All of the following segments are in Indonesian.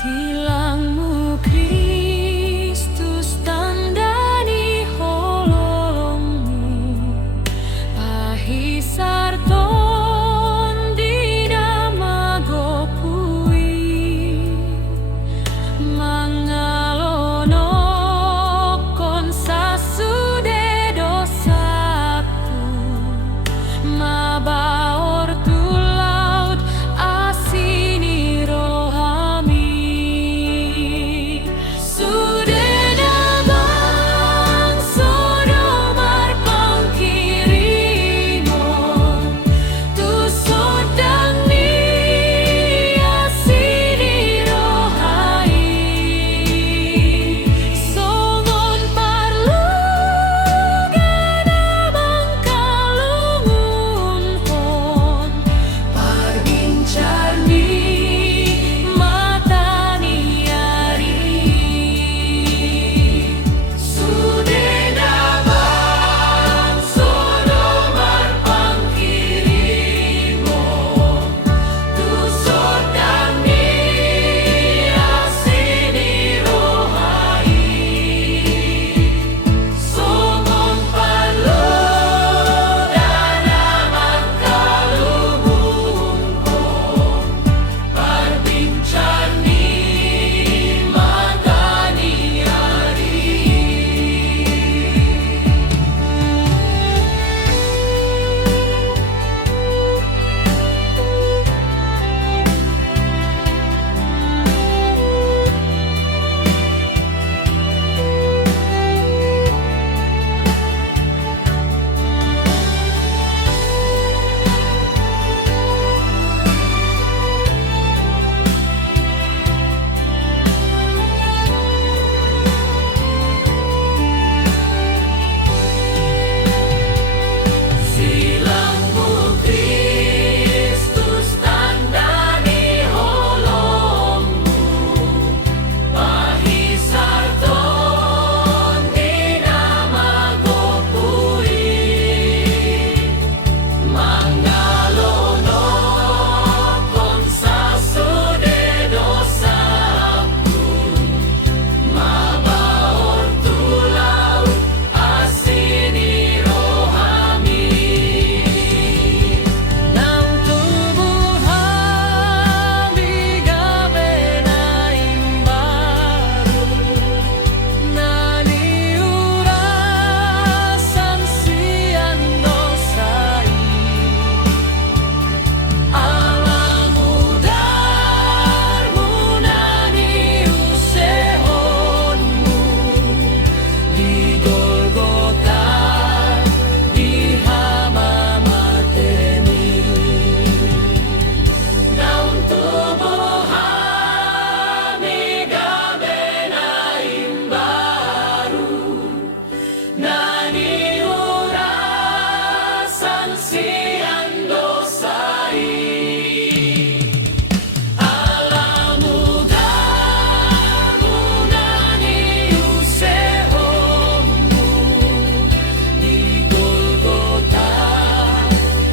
Silangmu Kristus tandani holongmu pahisarton dina magopui mangalono kon sasude dosaku mabaor tu laut asini rohami sudena bang sodomar pangkirimon tu sodani asini rohai songon parlu gana bangkalungun hon parbincarni matani ari sudena bang sodomar pangkirimon tu sodani asini rohai songon parlu dana mangkalungun hon parbincarni matani ari Silangmu Kristus tandani holongmu pahisarton dina magopui mangalono kon sasude dosaku mabaor tu laut asini rohami nang tubuh hami gabena imbaru nani urasan sian dosai alamu darmu nani usehonmu di Golgota di hama matemi naun tubuh hami gabena imbaru nani urasan sian dosai alamu darmu nani usehonmu di Golgota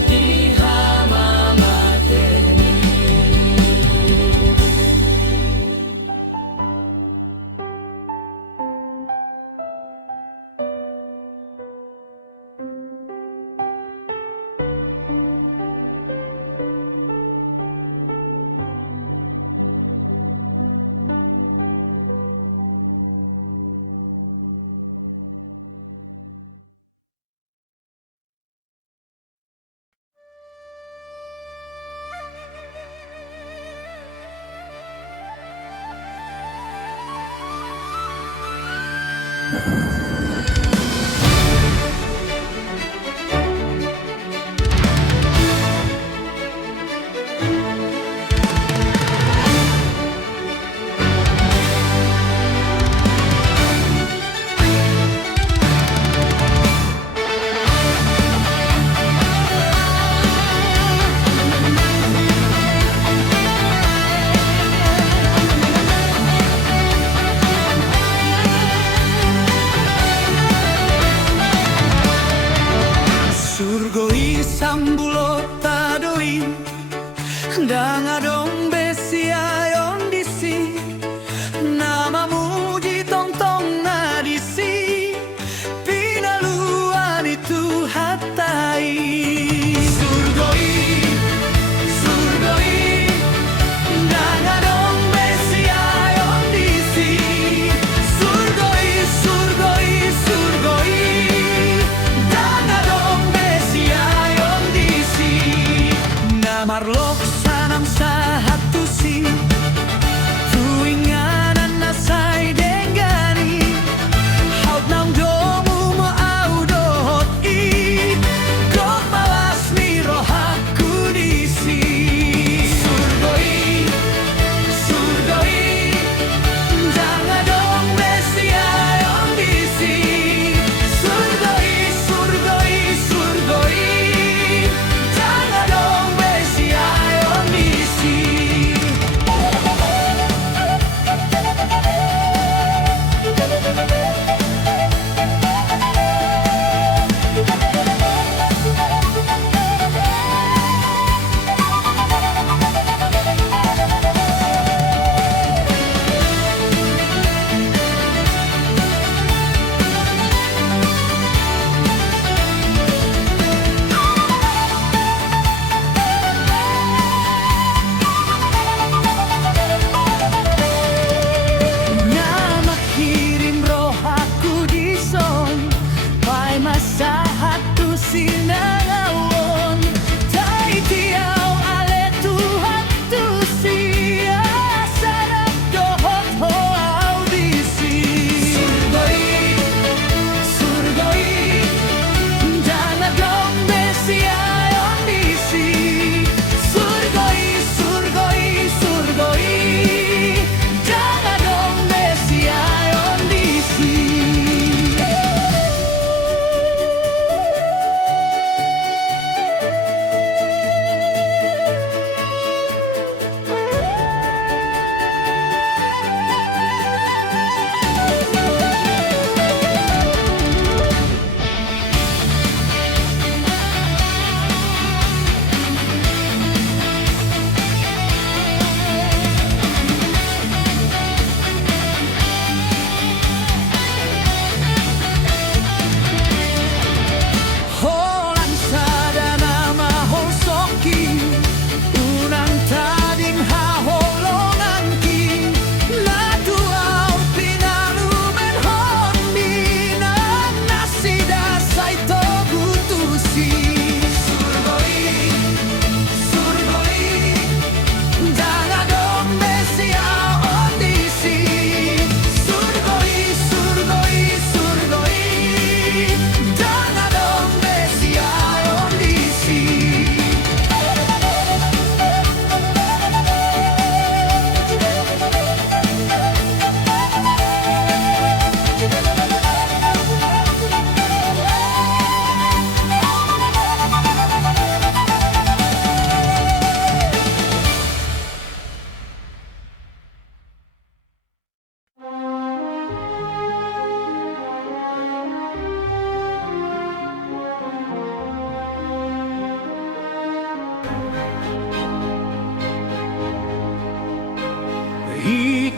di hama matemi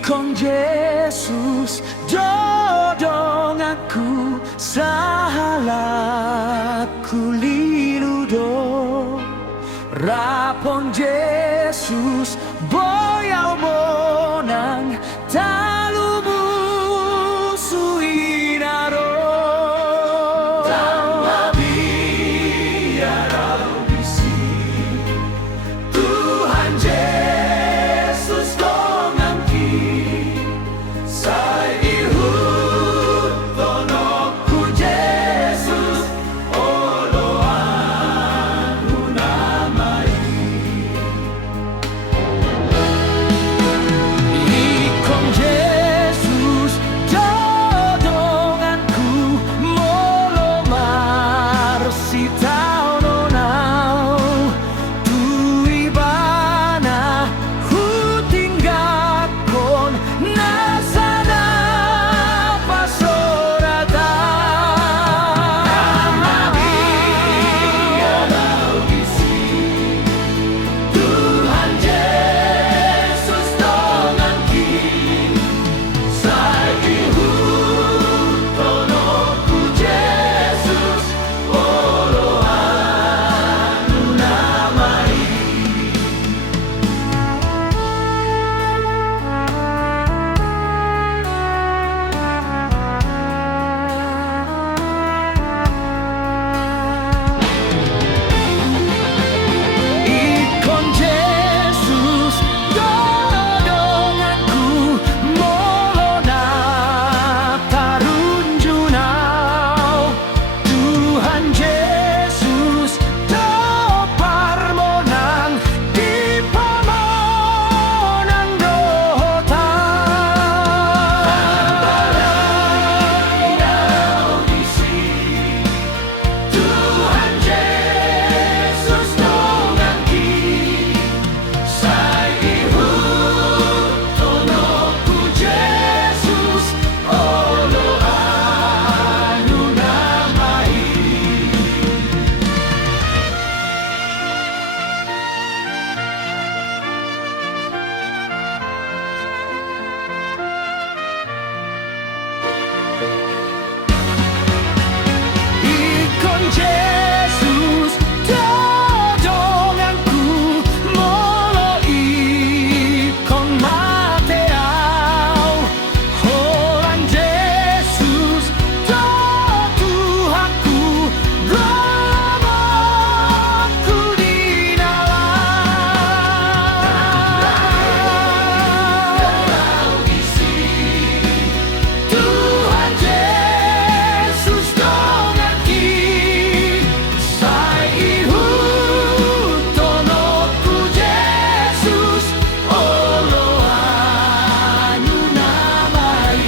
Ikon Yesus dodong aku salah kuliludo rapon Yesus boyau monang talumu suinaro tanpa biara bisi Tuhan Yesus dongangki sai ihut tonokku Yesus oloanku namai ikon Yesus dodonganku molomar sitau nonau tuibana hutinggakon nasana pasorata Tuhan Yesus dongangki sai ihut tonokku Yesus oloanku namai ikon Yesus dodonganku molona tarunjunau Tuhan Yesus topar monang di pamonang dohota Tuhan Yesus dongangki sai ihut tonokku Yesus oloanku namai ikon Yesus dodonganku molo ikon mateau horan Yesus do Tuhanku romoku Tuhan Yesus dongangki sai ihut tonokku Yesus oloanku namai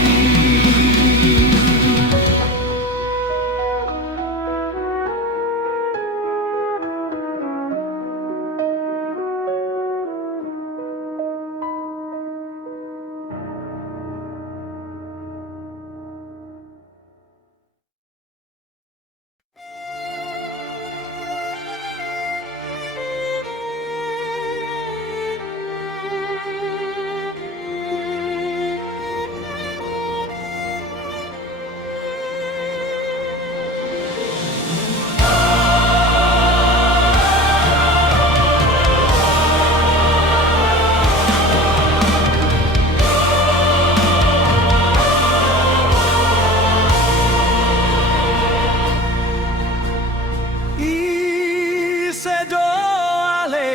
Isedo ale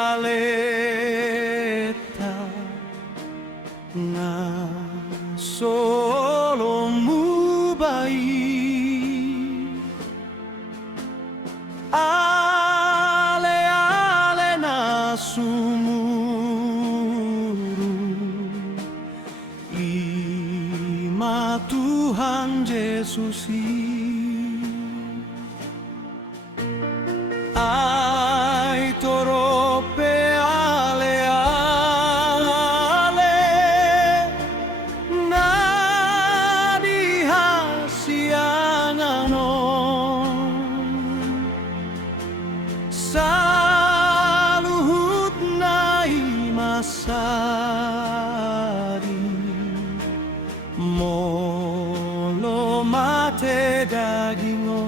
aleta na solo mubai ale ale na sumuru ima Tuhan Yesus ai torope ale ale na dihasianganon saluhut nai masari mate dagingo.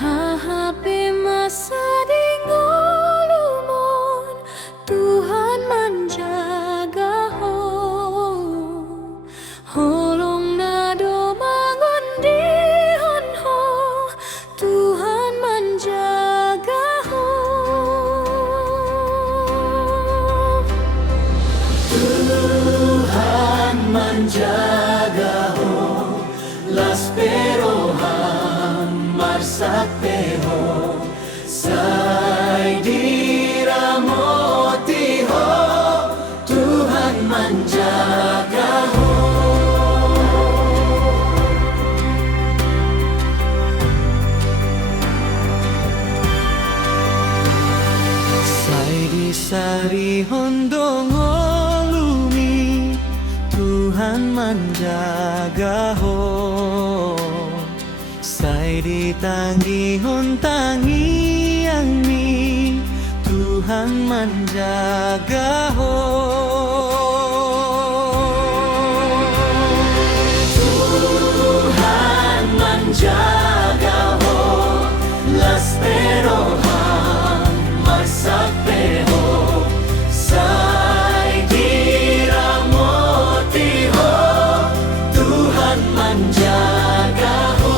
Hahapi masa di ngolumon, Tuhan menjaga ho. Holong nado mangun di honho, Tuhan menjaga ho. Tuhan menjaga ho, las perohan marsapeho, sai diramoti ho, Tuhan menjaga ho. Sai disari hondong olumi, Tuhan menjaga ho. Sai ditanggi hontangi yang mi, Tuhan menjaga ho. Tuhan menjaga ho, las perohan marsapeho, sai diramoti ho, Tuhan menjaga ho.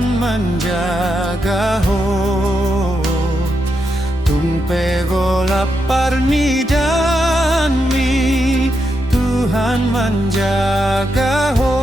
Tuhan menjaga ho, tumpe golap parni dan mi, Tuhan menjaga ho.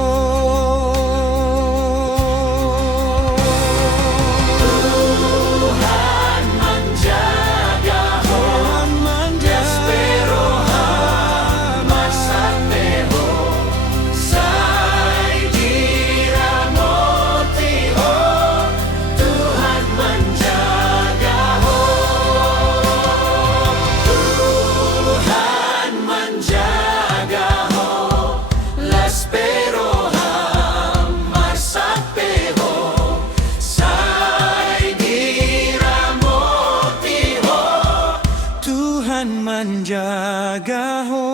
Menjaga ho.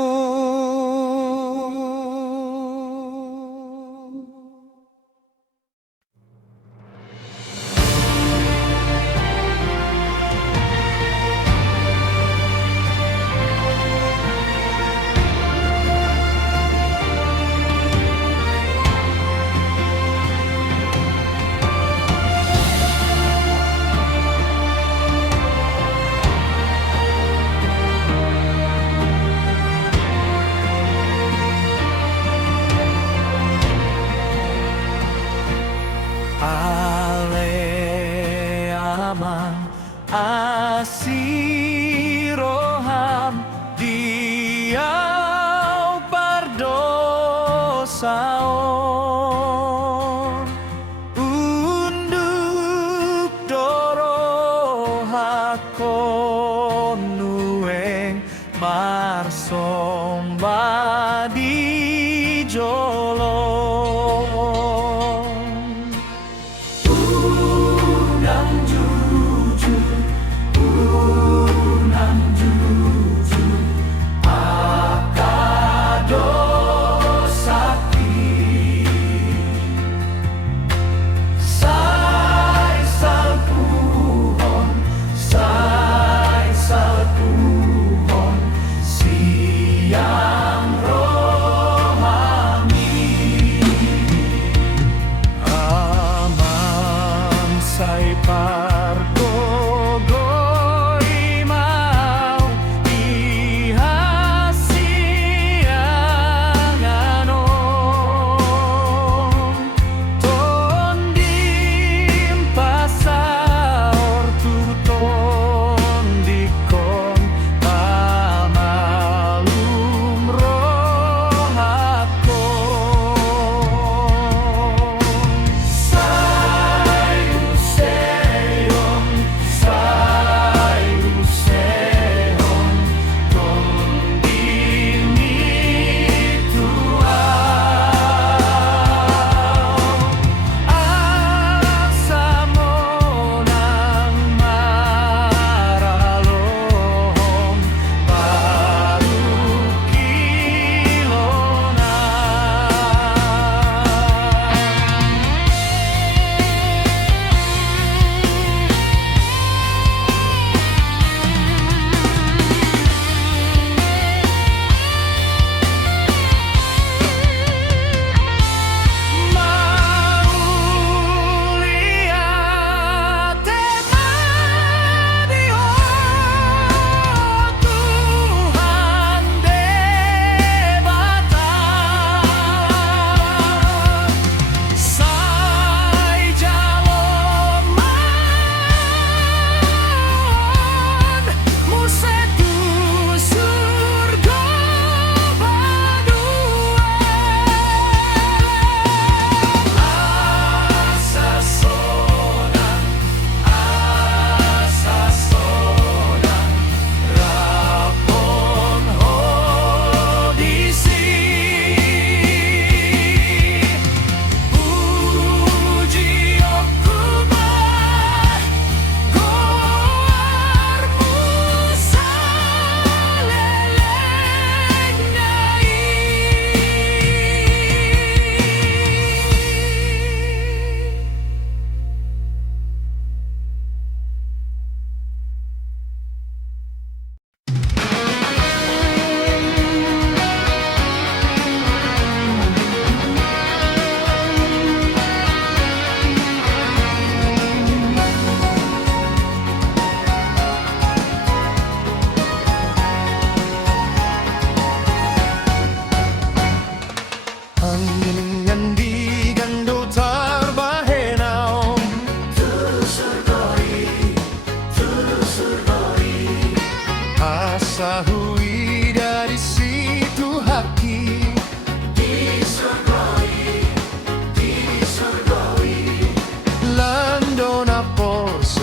Asiroham diau pardosaon unduk doro hakon nueng marsomba di jolong.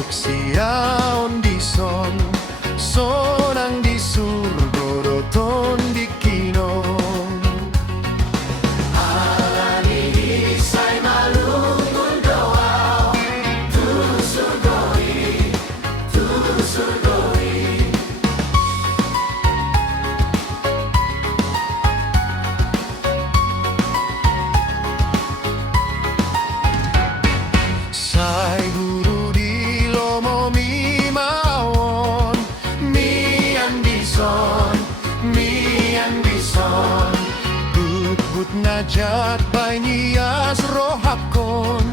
siaon di son sonang di surgo doton di kinon Alani hisay malungkul doa Tu surgoi Sai guru di lomo mi mawon mi ambison but najat bay nias rohakon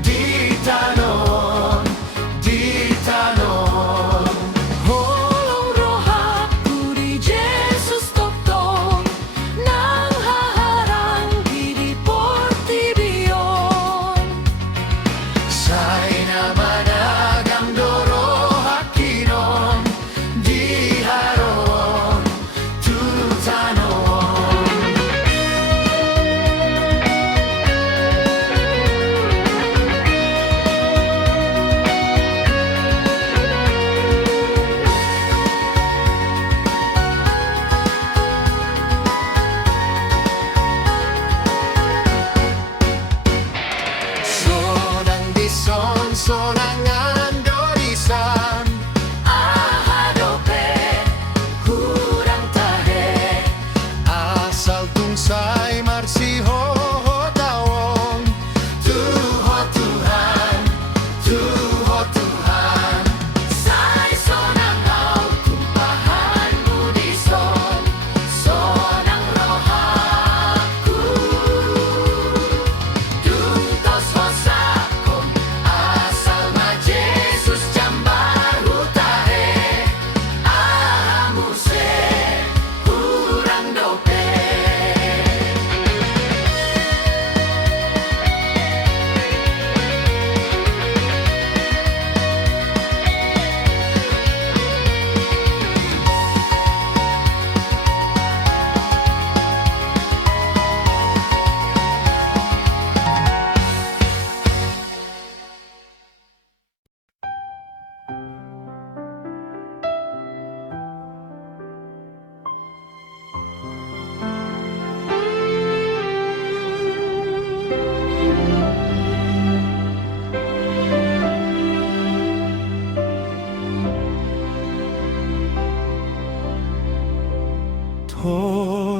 di tanon Holong rohaku di Jesus tokton nang haharang di portibion Sai na managam doro hakinon di haron tutanon Sonang di sonangan dorisan Ahadope kurang tahe asal tungsai marsiho tawong Tuho Tuhan Say sonang kau tumpahan budison Sonang rohaku Duntos hosakom asal ma Jesus jambar hutahe Ahamuse kurang dope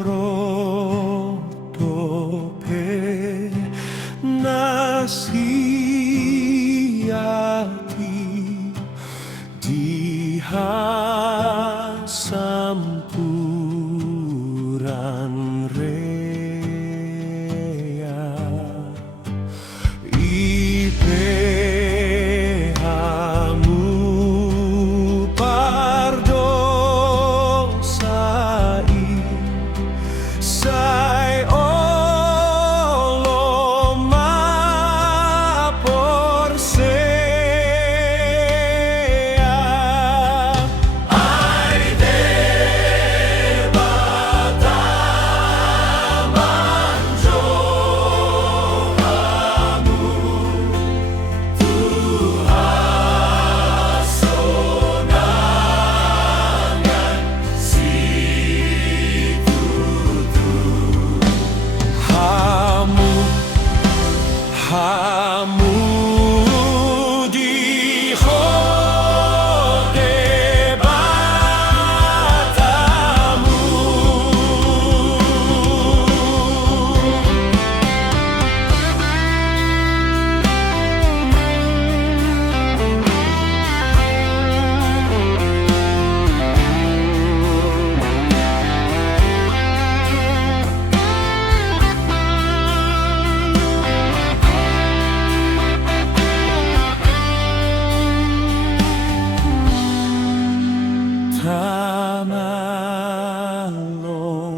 Toro tope nasiati di hasampuran rea ipehamu pardosai Sai oloma porsea Ai debata manjoamu Tuhan sonangan Hamu di hode batamu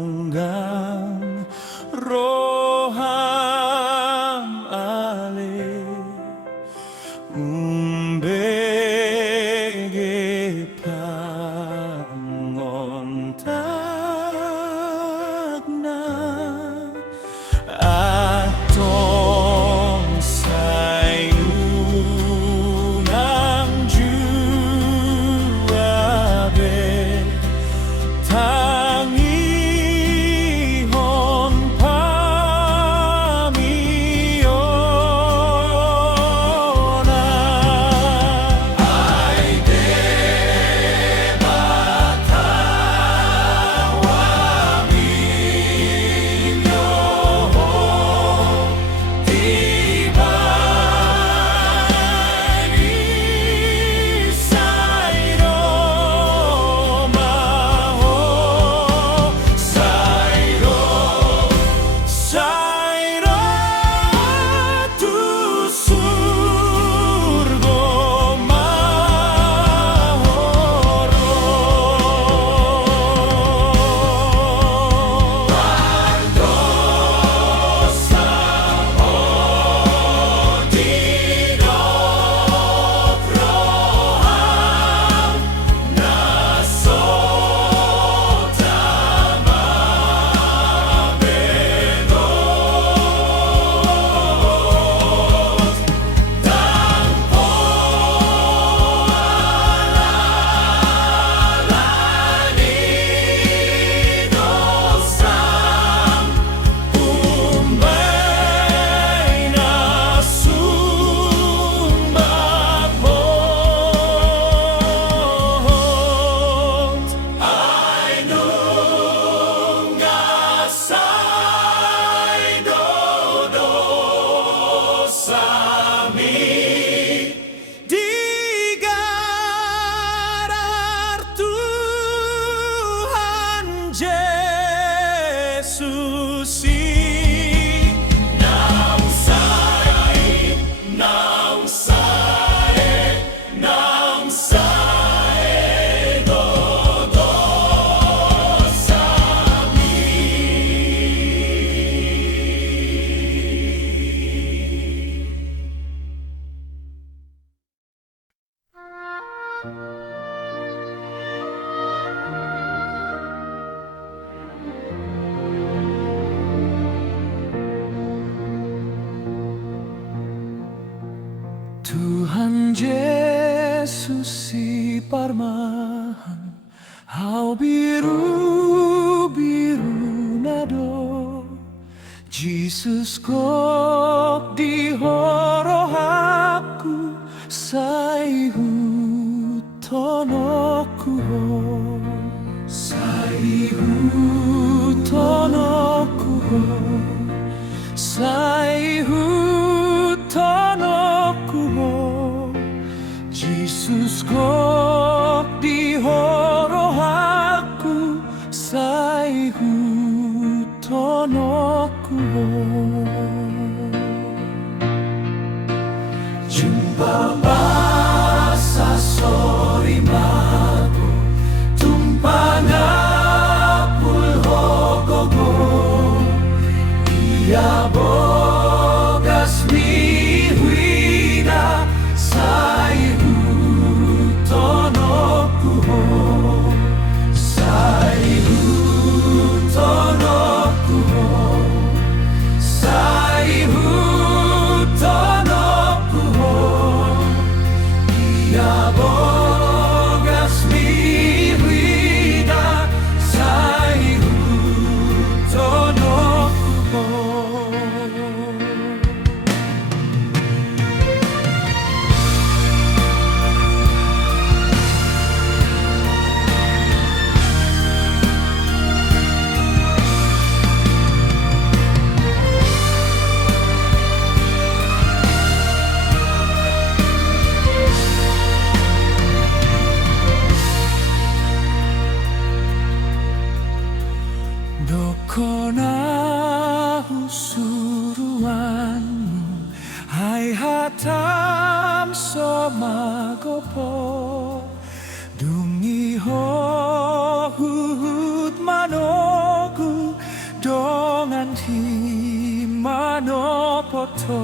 Tamalonggang roham ale umbege pangontagna atong say unang Tuhan Yesus si Parmahan, hau biru-biru nado, Jesus kok di horohaku, sai hutonoku ho, sai hutonoku ho, sai hutonoku ho, Jesus kok di horohaku, sai hutonoku ho. Jumpa basa sori mago, tumpana pulhogogo, ia bogas mi huida, sai hutonoku ho, sai hutonoku ho, sai hutonoku ho, ia bogas mi huida, sai hutonoku ho. Dokona husuruanmu, hai hatam somagopo, dungi ho huhut manogu, dongan hi manopoto.